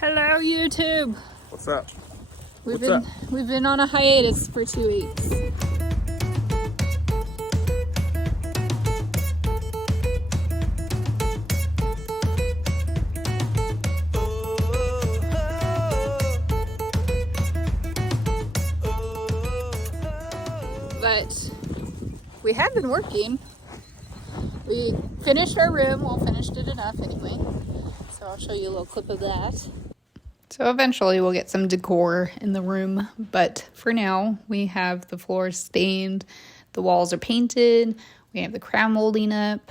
Hello, YouTube. What's up? We've been on a hiatus for 2 weeks. But we have been working. We finished our room. Well, finished it enough anyway. So I'll show you a little clip of that. So eventually we'll get some decor in the room, but for now we have the floors stained, the walls are painted, we have the crown molding up.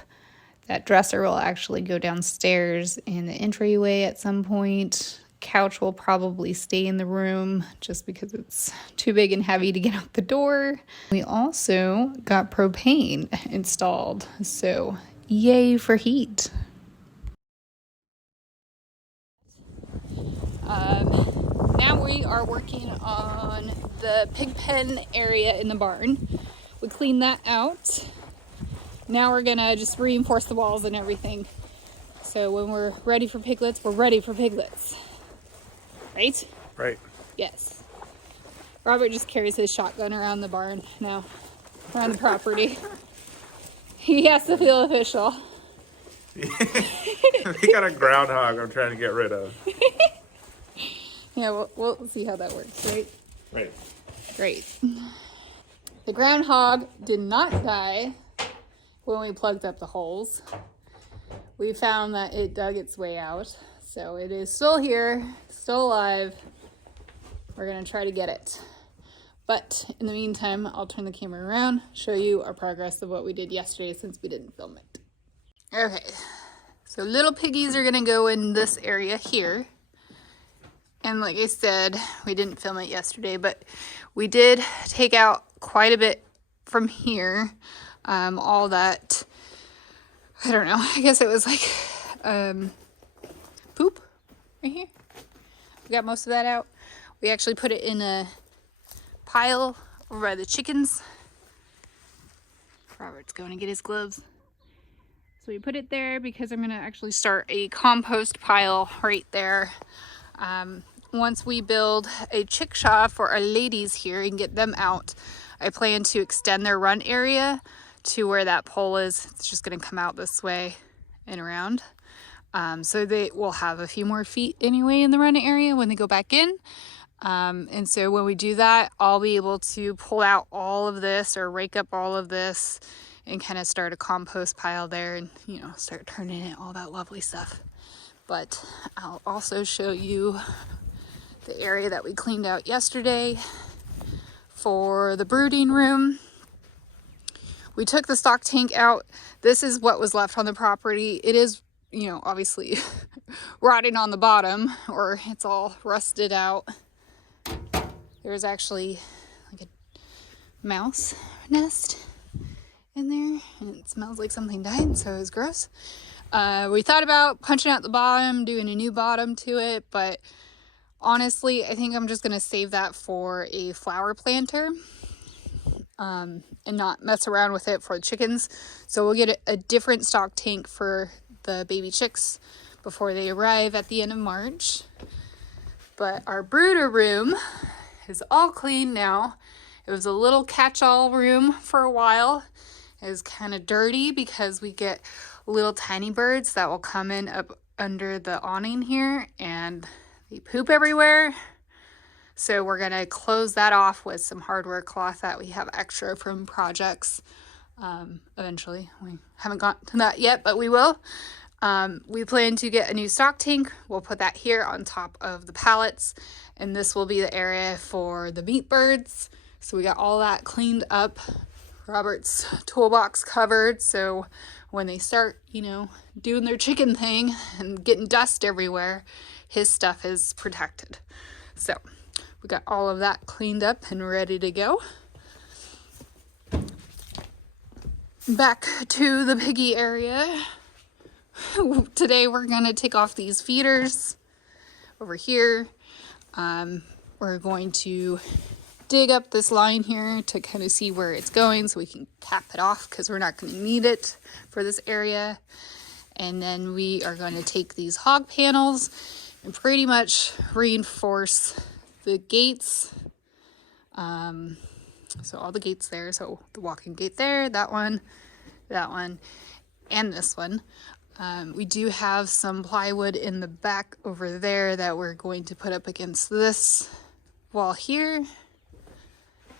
That dresser will actually go downstairs in the entryway at some point. Couch will probably stay in the room just because it's too big and heavy to get out the door. We also got propane installed, so yay for heat. Now we are working on the pig pen area in the barn. We cleaned that out. Now we're gonna just reinforce the walls and everything. So when we're ready for piglets, we're ready for piglets. Right? Right. Yes. Robert just carries his shotgun around the barn now, around the property. He has to feel official. We got a groundhog I'm trying to get rid of. Yeah, we'll see how that works, right? Right. Great. The groundhog did not die when we plugged up the holes. We found that it dug its way out. So it is still here, still alive. We're gonna try to get it. But in the meantime, I'll turn the camera around, show you our progress of what we did yesterday since we didn't film it. Okay, so little piggies are gonna go in this area here. And like I said, we didn't film it yesterday, but we did take out quite a bit from here. All that, I don't know, I guess it was like poop right here. We got most of that out. We actually put it in a pile over by the chickens. Robert's going to get his gloves. So we put it there because I'm going to actually start a compost pile right there. Once we build a chickshaw for our ladies here and get them out, I plan to extend their run area to where that pole is. It's just going to come out this way and around. So they will have a few more feet anyway in the run area when they go back in. And so when we do that, I'll be able to pull out all of this or rake up all of this and kind of start a compost pile there and, you know, start turning it all that lovely stuff. But I'll also show you the area that we cleaned out yesterday for the brooding room. We took the stock tank out. This is what was left on the property. It is, you know, obviously rotting on the bottom, or it's all rusted out. There's actually like a mouse nest in there, and it smells like something died, so it was gross. We thought about punching out the bottom, doing a new bottom to it, but honestly, I think I'm just going to save that for a flower planter and not mess around with it for the chickens. So we'll get a different stock tank for the baby chicks before they arrive at the end of March. But our brooder room is all clean now. It was a little catch-all room for a while. It was kind of dirty because we get little tiny birds that will come in up under the awning here and they poop everywhere. So we're gonna close that off with some hardware cloth that we have extra from projects. Eventually, we haven't gotten to that yet, but we will. We plan to get a new stock tank. We'll put that here on top of the pallets, and this will be the area for the meat birds. So we got all that cleaned up. Robert's toolbox covered, so when they start, you know, doing their chicken thing and getting dust everywhere, his stuff is protected. So we got all of that cleaned up and ready to go. Back to the piggy area. Today we're gonna take off these feeders over here. We're going to dig up this line here to kind of see where it's going so we can cap it off because we're not going to need it for this area. And then we are going to take these hog panels and pretty much reinforce the gates. So all the gates there, so the walking gate there, that one, and this one. We do have some plywood in the back over there that we're going to put up against this wall here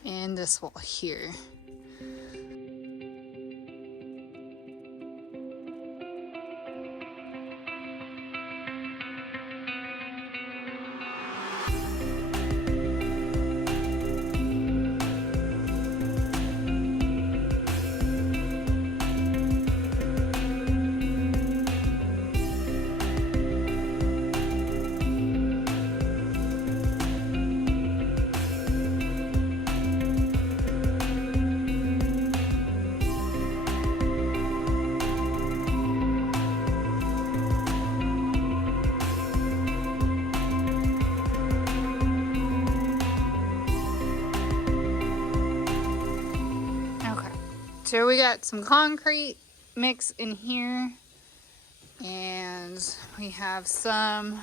and this wall here. So we got some concrete mix in here, and we have some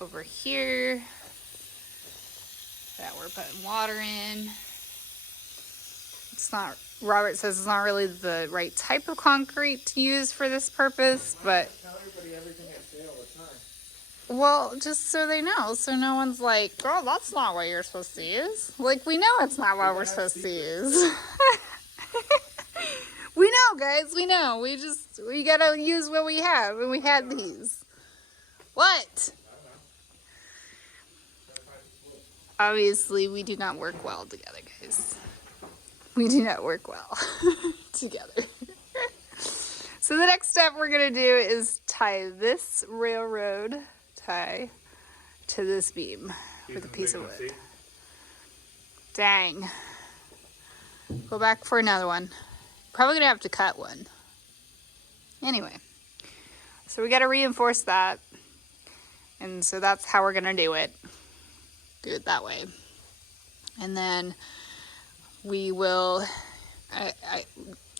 over here that we're putting water in. It's not, Robert says it's not really the right type of concrete to use for this purpose, but Tell everybody everything I say all the time. well, just so they know, so no one's like, girl, that's not what you're supposed to use. Like, we know it's not what we're supposed to use. We know, guys, we know. We gotta use what we have, and we had these. What? Obviously, we do not work well together, guys. We do not work well together. So the next step we're gonna do is tie this railroad tie to this beam with a piece of wood. Dang. Go back for another one. Probably gonna have to cut one. Anyway, so we gotta reinforce that. And so that's how we're gonna do it. Do it that way. And then we will,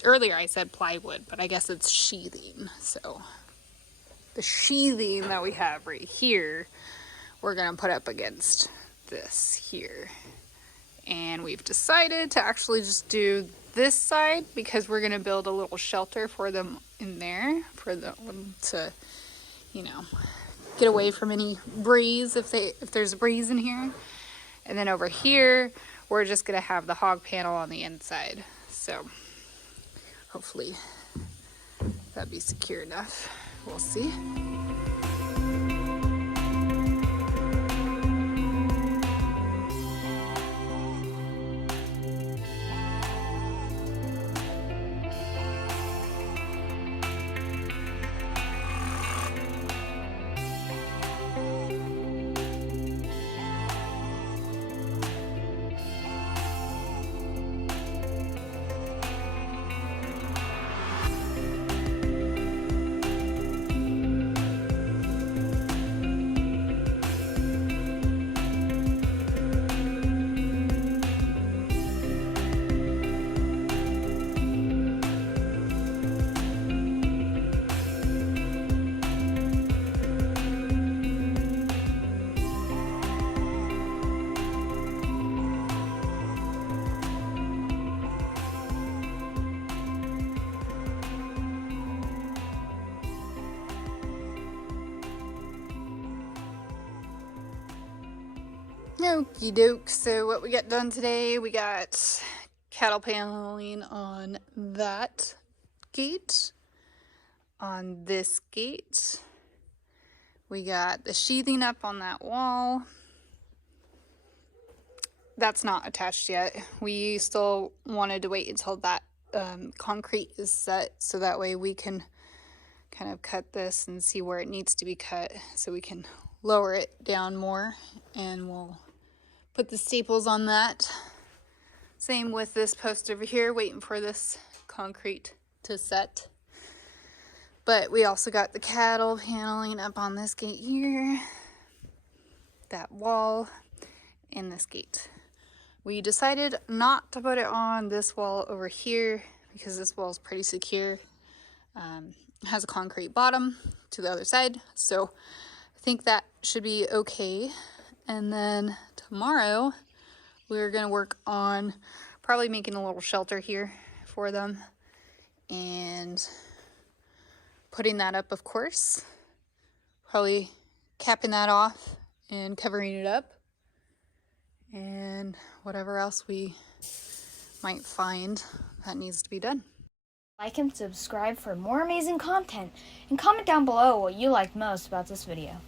earlier I said plywood, but I guess it's sheathing. So the sheathing that we have right here, we're gonna put up against this here. And we've decided to actually just do this side because we're gonna build a little shelter for them in there, for them to, you know, get away from any breeze if there's a breeze in here. And then over here, we're just gonna have the hog panel on the inside. So hopefully that'll be secure enough. We'll see. Okie doke. So what we got done today, we got cattle paneling on that gate, on this gate. We got the sheathing up on that wall. That's not attached yet. We still wanted to wait until that concrete is set, so that way we can kind of cut this and see where it needs to be cut, so we can lower it down more, and we'll put the staples on that. Same with this post over here, waiting for this concrete to set. But we also got the cattle paneling up on this gate here, that wall, and this gate. We decided not to put it on this wall over here because this wall is pretty secure. It has a concrete bottom to the other side, so I think that should be okay. And then tomorrow we're gonna work on probably making a little shelter here for them and putting that up, of course. Probably capping that off and covering it up, and whatever else we might find that needs to be done. Like and subscribe for more amazing content, and comment down below what you liked most about this video.